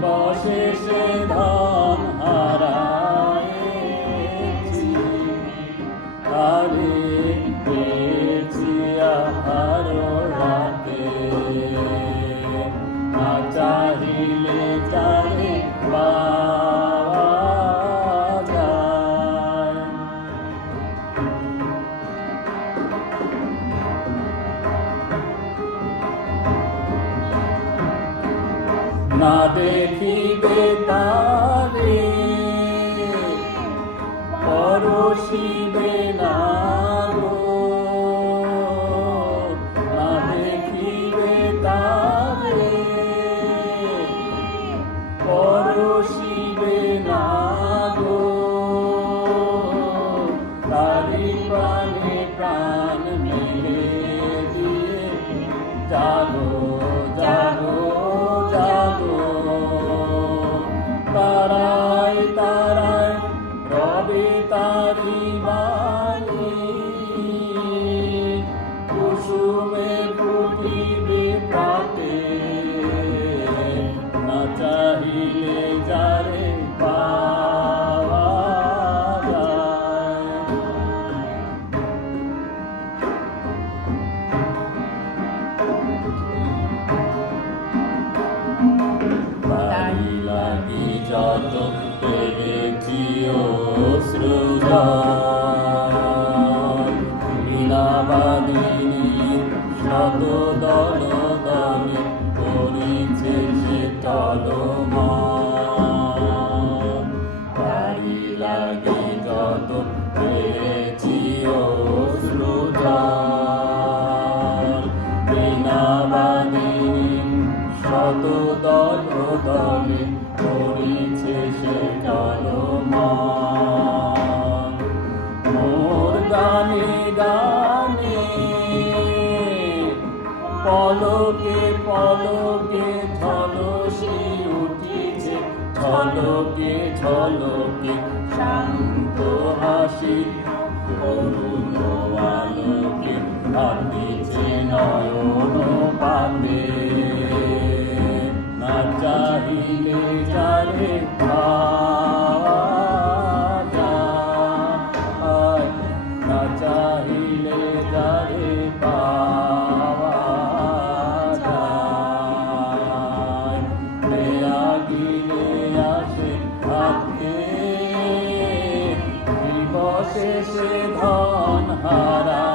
দিবশেষে ধন হারায়েছি, আরে পেয়েছি আহার রাতে, না চাহিলে চাহে পাওয়া যায়। না দেখিবে তারে পরশিবে না গো, না দেখিবে তারে পরশিবে না গো, তারি প্রাণে প্রাণ মেলে দিয়ে জাগো জাগো জাগো, তারায় তারায় রবে তারি বাণী, কুসুমে ফুটিবে প্রাতে, না চাহিলে যারে পাওয়া যায়। বাড়ি লাগি যত পেরেছি অশ্রুজল, বীণাবাদিনী শত দল দলে করিছে সে টলমল। বাড়ি লাগি যত পেরেছি অশ্রুজল, বীণাবাদিনী শত দল দলে করিছে সে টলমল। মোর গানে গানে পলকে পলকে ঝলসি উঠিছে, ঝলকে ঝলকে শান্ত হাসি করুণ আলোকে ভাবিছে নয়ন পাতে, না চাহিলে যারে পাওয়া যায়, না চাহিলে যারে পাওয়া যায়। দেয়া গিলে আসে হাতে, দিবশেষে ধন হারা